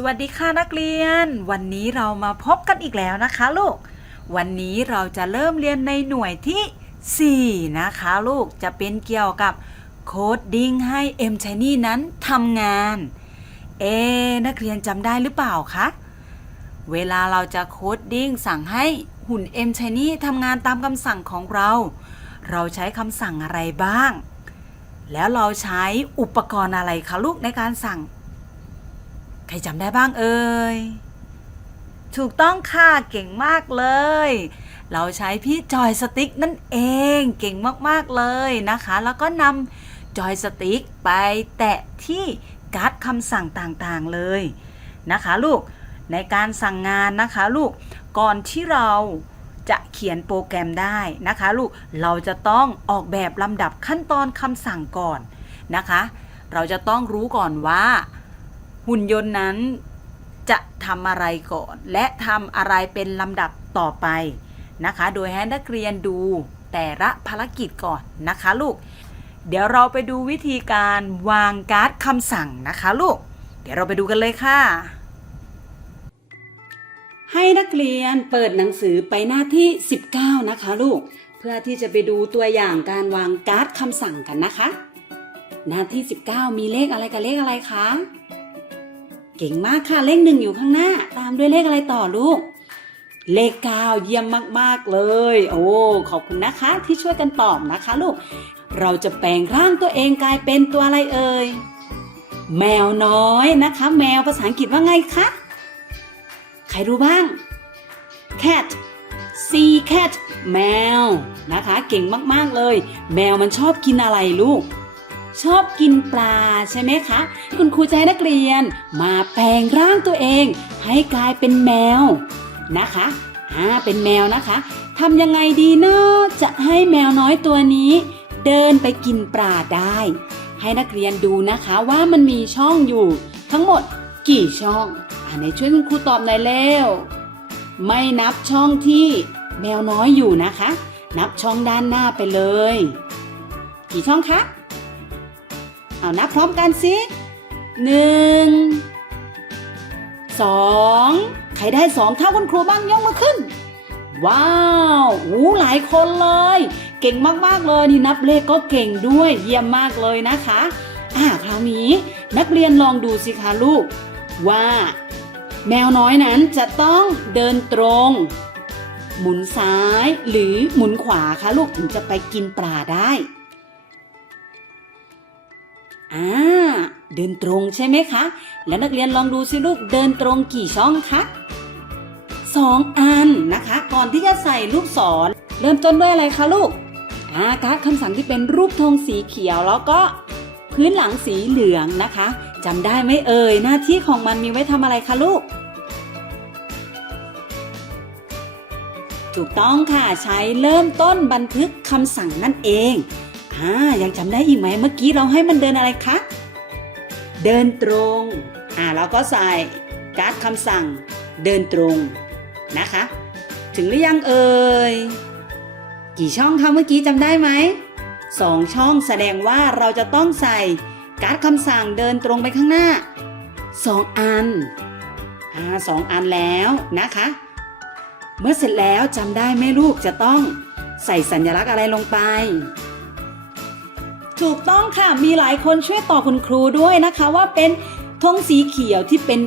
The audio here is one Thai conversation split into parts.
สวัสดีค่ะนักเรียน วันนี้เรามาพบกันอีกแล้วนะคะลูก วันนี้เราจะเริ่มเรียนในหน่วยที่ 4 นะคะลูกจะเป็นเกี่ยวกับโคดดิ้งให้เอ็มชนี่นั้นทำงาน เอ นักเรียนจำได้หรือเปล่าคะเวลาเราจะโคดดิ้งสั่งให้หุ่นเอ็มชนี่ทำงานตามคำสั่งของเรา เราใช้คำสั่งอะไรบ้าง แล้วเราใช้อุปกรณ์อะไรคะลูกในการสั่ง ใครจำได้บ้างเอ่ย ถูกต้องค่ะเก่งมากเลย เราใช้พี่จอยสติ๊กนั่นเองเก่งมากๆเลยนะคะ แล้วก็นำจอยสติ๊กไปแตะที่การ์ดคำสั่งต่างๆเลยนะคะลูกในการสั่งงานนะคะลูกก่อนที่เราจะเขียนโปรแกรมได้นะคะลูกเราจะต้องออกแบบลำดับขั้นตอนคำสั่งก่อนนะคะ เราจะต้องรู้ก่อนว่า หุ่นยนต์นั้นจะทำอะไรก่อน และทำอะไรเป็นลำดับต่อไปนะคะ โดยให้นักเรียนดูแต่ละภารกิจก่อนนะคะลูก เดี๋ยวเราไปดูวิธีการวางการ์ดคำสั่งนะคะลูก เดี๋ยวเราไปดูกันเลยค่ะ ให้นักเรียนเปิดหนังสือไปหน้าที่ 19 นะคะลูก เพื่อที่จะไปดูตัวอย่างการวางการ์ดคำสั่งกันนะคะ หน้าที่ 19 มีเลขอะไรกับเลขอะไรคะ เก่งมากค่ะเลขหนึ่งอยู่ข้างหน้า ตามด้วยเลขอะไรต่อลูก เลขเก้าเยี่ยมมากๆเลย โอ้ขอบคุณนะคะที่ช่วยกันตอบนะคะลูก เราจะแปลงร่างตัวเองกลายเป็นตัวอะไรเอ่ยแมวน้อยนะคะ แมวภาษาอังกฤษว่าไงคะใครรู้บ้าง cat c cat แมวนะคะ เก่งมากๆเลย แมวมันชอบกินอะไรลูก ชอบกินปลาใช่ไหมคะ คุณครูจะให้นักเรียนมาแปลงร่างตัวเอง ให้กลายเป็นแมวนะคะอ่าเป็นแมวนะคะทำยังไงดีเนาะจะให้แมวน้อยตัวนี้ เดินไปกินปลาได้ ให้นักเรียนดูนะคะว่ามันมีช่องอยู่ ทั้งหมดกี่ช่องอ่าในช่วยคุณครูตอบหน่อยเร็วไม่นับช่องที่แมวน้อยอยู่นะคะ นับช่องด้านหน้าไปเลย กี่ช่องคะ เอานับพร้อมกันสิหนึ่งสองใครได้สองเท่าคุณครูบ้างยกมือขึ้น ว้าวหูหลายคนเลย เก่งมากๆเลยนี่นับเลขก็เก่งด้วยเยี่ยมมากเลยนะคะอ่าคราวนี้นักเรียนลองดูสิคะลูก ว่า แมวน้อยนั้นจะต้องเดินตรง หมุนซ้ายหรือหมุนขวาคะลูกถึงจะไปกินปลาได้ อ่าเดินตรงใช่ไหมคะ แล้วนักเรียนลองดูสิลูกเดินตรงกี่ช่องคะสองอันนะคะ ก่อนที่จะใส่ลูกศร เริ่มต้นด้วยอะไรคะลูกอ่าการ์ดคำสั่งที่เป็นรูปธงสีเขียวแล้วก็พื้นหลังสีเหลืองนะคะจำได้ไหมเอ่ย หน้าที่ของมันมีไว้ทำอะไรคะลูก ถูกต้องค่ะใช้เริ่มต้นบันทึกคำสั่งนั่นเอง อ่ายังจำได้อีกไหมเมื่อกี้เราให้มันเดินอะไรคะ เดินตรง อ่าเราก็ใส่การ์ดคำสั่งเดินตรงนะคะ ถึงหรือยังเอ่ย กี่ช่องคะเมื่อกี้จำได้ไหมสองช่องแสดงว่าเราจะต้องใส่การ์ดคำสั่งเดินตรงไปข้างหน้าสองอัน อ่าสองอันแล้วนะคะ เมื่อเสร็จแล้วจำได้ไหมลูกจะต้องใส่สัญลักษณ์อะไรลงไป ถูกต้องค่ะ มีหลายคนช่วยต่อคุณครูด้วยนะคะ ว่าเป็นธงสีเขียวที่เป็น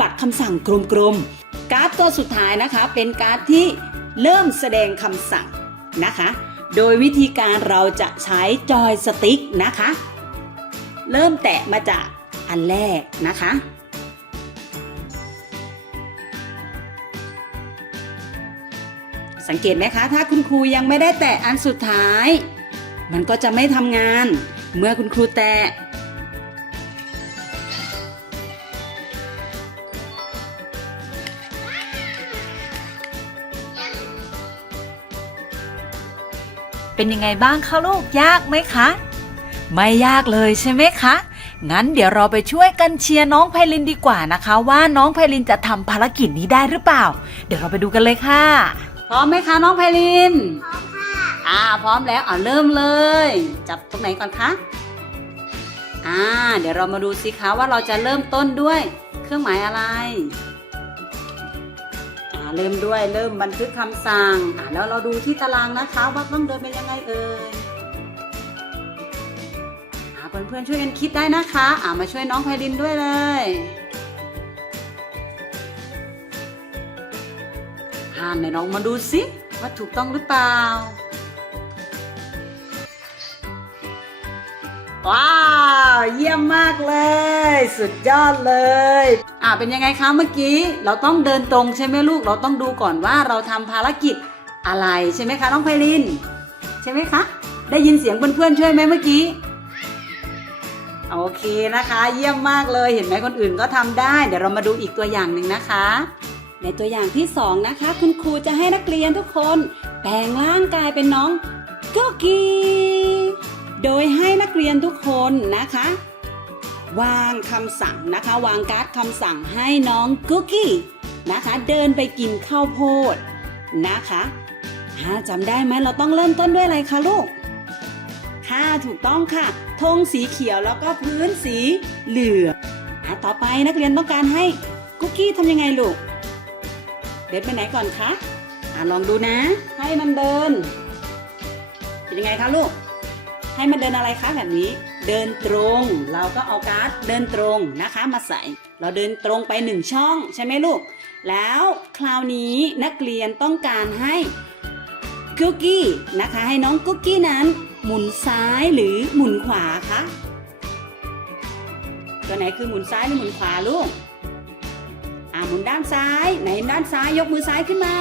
บัตรคำสั่งกลมๆ การ์ดตัวสุดท้ายนะคะ เป็นการ์ดที่เริ่มแสดงคำสั่งนะคะ โดยวิธีการเราจะใช้จอยสติ๊กนะคะ เริ่มแตะมาจากอันแรกนะคะสังเกตไหมคะ ถ้าคุณครูยังไม่ได้แตะอันสุดท้าย มันก็จะไม่ทำงาน เมื่อคุณครูแตะเป็นยังไงบ้างคะลูกยากไหมคะ ไม่ยากเลยใช่ไหมคะ งั้นเดี๋ยวเราไปช่วยกันเชียร์น้องไพลินดีกว่านะคะ ว่าน้องไพลินจะทำภารกิจนี้ได้หรือเปล่า เดี๋ยวเราไปดูกันเลยค่ะ พร้อมไหมคะน้องไพลินพร้อมค่ะ อ่าพร้อมแล้วอ่าเริ่มเลย จับตรงไหนก่อนคะอ่าเดี๋ยวเรามาดูสิคะว่าเราจะเริ่มต้นด้วย เครื่องหมายอะไรอ่าเริ่มด้วยเริ่มบันทึกคำสั่งอ่าแล้วเราดูที่ตารางนะคะว่าต้องเดินเป็นยังไงเอ่ยอ่าเพื่อนๆช่วยกันคิดได้นะคะอ่ามาช่วยน้องไพลินด้วยเลยอ่าไหนลองมาดูสิว่าถูกต้องหรือเปล่า ว้าว เยี่ยมมากเลย สุดยอดเลย อ่าเป็นยังไงคะเมื่อกี้ เราต้องเดินตรงใช่ไหมลูก เราต้องดูก่อนว่าเราทำภารกิจอะไรใช่ไหมคะน้องไพลิน ใช่ไหมคะ ได้ยินเสียงเพื่อนๆช่วยไหมเมื่อกี้ โอเคนะคะ เยี่ยมมากเลย เห็นไหมคนอื่นก็ทำได้ เดี๋ยวเรามาดูอีกตัวอย่างหนึ่งนะคะ ในตัวอย่างที่สองนะคะ คุณครูจะให้นักเรียนทุกคน แปลงร่างกายเป็นน้องกุ๊กกี้ โดยให้นักเรียนทุกคนนะคะ วางคำสั่งนะคะ วางการ์ดคำสั่งให้น้องกุ๊กกี้นะคะ เดินไปกินข้าวโพดนะคะอ่าจำได้ไหมเราต้องเริ่มต้นด้วยอะไรคะลูกค่ะถูกต้องค่ะธงสีเขียวแล้วก็พื้นสีเหลืองอะต่อไปนักเรียนต้องการให้กุ๊กกี้ทำยังไงลูก เดินไปไหนก่อนคะอะลองดูนะ ให้มันเดินเป็นยังไงคะลูก ให้มันเดินอะไรคะแบบนี้ เดินตรง เราก็เอาการ์ดเดินตรงนะคะ มาใส่ เราเดินตรงไปหนึ่งช่องใช่ไหมลูก แล้วคราวนี้นักเรียนต้องการให้กุ๊กกี้นะคะ ให้น้องกุ๊กกี้นั้น หมุนซ้ายหรือหมุนขวาคะตัวไหนคือหมุนซ้ายหรือหมุนขวาลูกอ่าหมุนด้านซ้ายไหนด้านซ้ายยกมือซ้ายขึ้นมา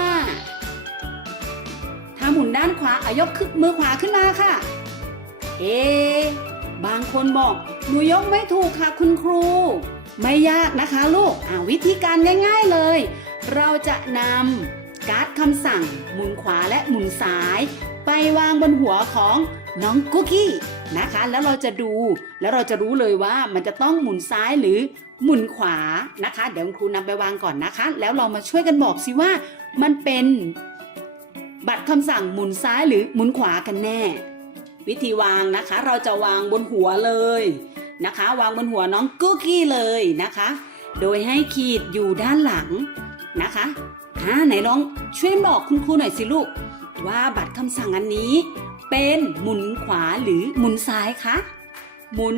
ถ้าหมุนด้านขวาอะยกขึ้นมือขวาขึ้นมาค่ะ เอบางคนบอกหนูยกไม่ถูกค่ะคุณครู ไม่ยากนะคะลูกอ่าวิธีการง่าย ๆเลย เราจะนำการ์ดคำสั่ง หมุนขวาและหมุนซ้าย ไปวางบนหัวของน้องกุ๊กกี้นะคะ แล้วเราจะดูแล้วเราจะรู้เลยว่ามันจะต้องหมุนซ้ายหรือหมุนขวานะคะ เดี๋ยวคุณครูนำไปวางก่อนนะคะ แล้วเรามาช่วยกันบอกสิว่ามันเป็น บัตรคำสั่งหมุนซ้ายหรือหมุนขวากันแน่ วิธีวางนะคะ เราจะวางบนหัวเลยนะคะ วางบนหัวน้องกุ๊กกี้เลยนะคะ โดยให้ขีดอยู่ด้านหลังนะคะอ่าไหนลองช่วยบอกคุณครูหน่อยสิลูก ว่าบัตรคำสั่งอันนี้ เป็นหมุนขวาหรือหมุนซ้ายคะหมุน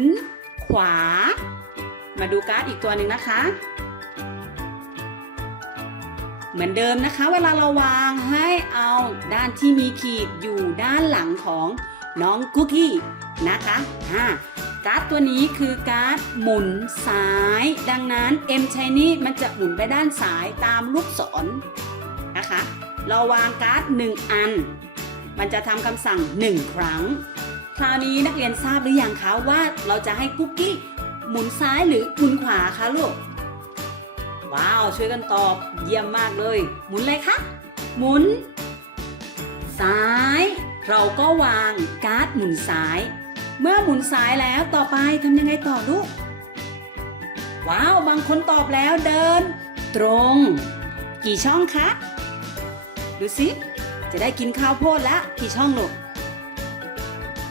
ขวา มาดูการ์ดอีกตัวหนึ่งนะคะ เหมือนเดิมนะคะ เวลาเราวางให้เอาด้านที่มีขีดอยู่ด้านหลังของ น้องกุ๊กกี้นะคะอ่าการ์ดตัวนี้คือการ์ดหมุนซ้าย ดังนั้น M Shiny มันจะหมุนไปด้านซ้ายตามลูกศรนะคะ เราวางการ์ดหนึ่งอัน มันจะทำคำสั่งหนึ่งครั้ง คราวนี้นักเรียนทราบหรือยังคะว่าเราจะให้คุกกี้หมุนซ้ายหรือหมุนขวาคะลูก ว้าว ช่วยกันตอบเยี่ยมมากเลย หมุนเลยคะหมุน ซ้าย เราก็วางการ์ดหมุนซ้าย เมื่อหมุนซ้ายแล้วต่อไปทำยังไงต่อลูก ว้าว บางคนตอบแล้วเดิน ตรง กี่ช่องคะ ดูสิ จะได้กินข้าวโพดละกี่ช่องลูก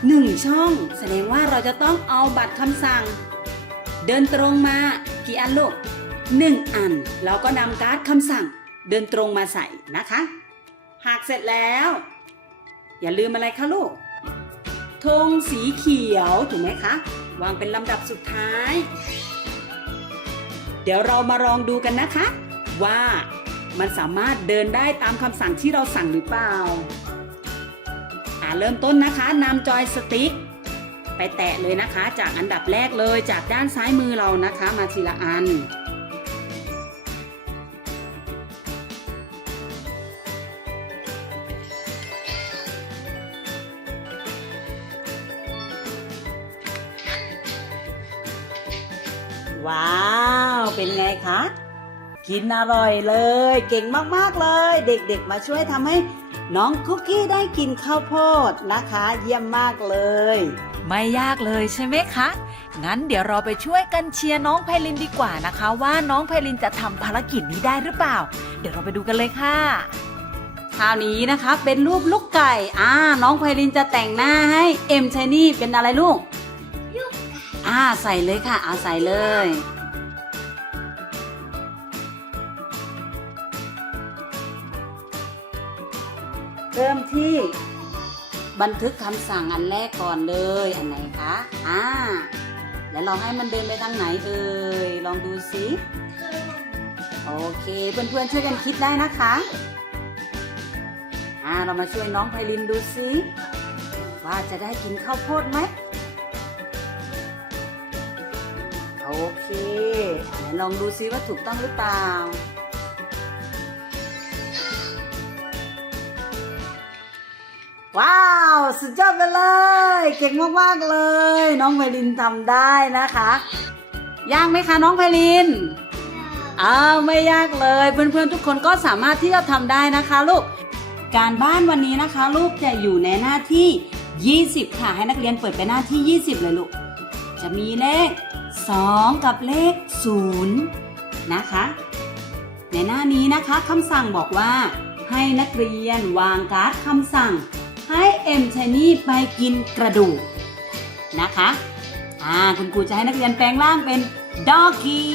หนึ่งช่อง แสดงว่าเราจะต้องเอาบัตรคำสั่ง เดินตรงมากี่อันลูกหนึ่งอันแล้วก็นำการ์ดคำสั่ง เดินตรงมาใส่นะคะ หากเสร็จแล้ว อย่าลืมอะไรคะลูกธงสีเขียวถูกไหมคะ วางเป็นลำดับสุดท้าย เดี๋ยวเรามาลองดูกันนะคะ ว่ามันสามารถเดินได้ตามคำสั่งที่เราสั่งหรือเปล่าอ่าเริ่มต้นนะคะนำจอยสติ๊กไปแตะเลยนะคะ จากอันดับแรกเลยจากด้านซ้ายมือเรานะคะ มาทีละอัน ว้าว เป็นไงคะ กินอร่อยเลย เก่งมากๆเลย เด็กๆมาช่วยทำให้น้องคุกกี้ได้กินข้าวโพดนะคะ เยี่ยมมากเลย ไม่ยากเลยใช่ไหมคะ งั้นเดี๋ยวเราไปช่วยกันเชียร์น้องไพลินดีกว่านะคะ ว่าน้องไพลินจะทำภารกิจนี้ได้หรือเปล่า เดี๋ยวเราไปดูกันเลยค่ะคราวนี้นะคะเป็นรูปลูกไก่ อ่า น้องไพลินจะแต่งหน้าให้เอ็มชายนี่เป็นอะไรลูกลูก อ่าใส่เลยค่ะเอาใส่เลย เริ่มที่บันทึกคำสั่งอันแรกก่อนเลยอันไหนคะอ่าแล้วเราให้มันเดินไปทางไหนเอ่ยลองดูสิโอเคเพื่อนๆช่วยกันคิดได้นะคะอ่าเรามาช่วยน้องไพลินดูสิว่าจะได้กินข้าวโพดไหม โอเคไหนลองดูซิว่าถูกต้องหรือเปล่า ว้าว สุดยอดไปเลย เก่งมากๆเลย น้องไพลินทำได้นะคะยากไหมคะน้องไพลินอ้าวไม่ยากเลย เพื่อนๆทุกคนก็สามารถที่จะทำได้นะคะลูก การบ้านวันนี้นะคะ ลูกจะอยู่ในหน้าที่ 20 ค่ะ ให้นักเรียนเปิดไปหน้าที่ 20 เลยลูก จะมีเลข 2 กับเลข 0 นะคะ ในหน้านี้นะคะคำสั่งบอกว่า ให้นักเรียนวางการ์ดคำสั่ง ให้เอ็มชนี่ไปกินกระดูกนะคะอ่าคุณครูจะให้นักเรียนแปลงร่างเป็นด็อกกี้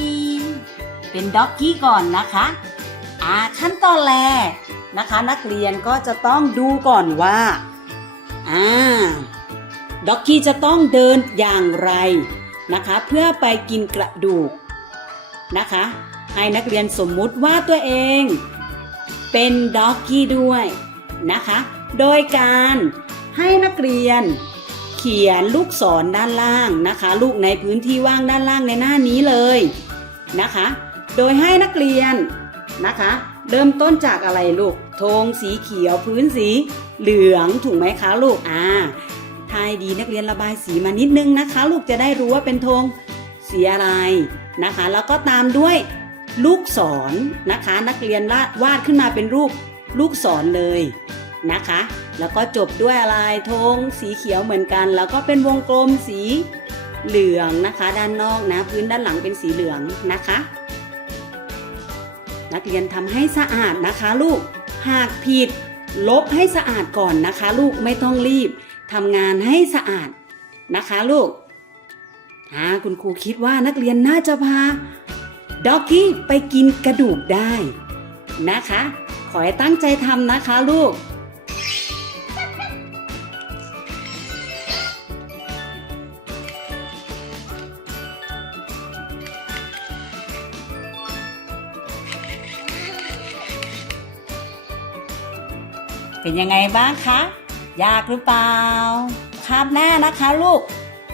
เป็นด็อกกี้ก่อนนะคะอ่าขั้นตอนแรกนะคะ นักเรียนก็จะต้องดูก่อนว่าอ่าด็อกกี้จะต้องเดินอย่างไร นะคะ เพื่อไปกินกระดูกนะคะ ให้นักเรียนสมมุติว่าตัวเอง เป็นด็อกกี้ด้วยนะคะ โดยการให้นักเรียนเขียนลูกศรด้านล่างนะคะ ลูกในพื้นที่ว่างด้านล่างในหน้านี้เลยนะคะ โดยให้นักเรียนนะคะ เริ่มต้นจากอะไรลูกธงสีเขียวพื้นสีเหลืองถูกไหมคะลูกอ่า ทายดีนักเรียนระบายสีมานิดนึงนะคะ ลูกจะได้รู้ว่าเป็นธงสีอะไรนะคะ แล้วก็ตามด้วยลูกศรนนะคะ นักเรียนวาดวาดขึ้นมาเป็นรูปลูกศรเลยนะคะ แล้วก็จบด้วยอะไรธงสีเขียวเหมือนกัน แล้วก็เป็นวงกลมสีเหลืองนะคะ ด้านนอกนะพื้นด้านหลังเป็นสีเหลืองนะคะ นักเรียนทำให้สะอาดนะคะ ลูกหากผิดลบให้สะอาดก่อนนะคะ ลูกไม่ต้องรีบ ทำงานให้สะอาดนะคะลูกอ่าคุณครูคิดว่านักเรียนน่าจะพาด็อกกี้ไปกินกระดูกได้นะคะ ขอให้ตั้งใจทำนะคะลูก เป็นยังไงบ้างคะ ยากหรือเปล่าคาบหน้านะคะลูก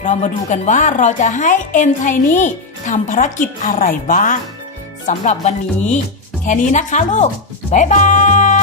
เรามาดูกันว่าเราจะให้เอ็มไทนี่ทำภารกิจอะไรบ้างสำหรับวันนี้ แค่นี้นะคะลูก บ๊ายบาย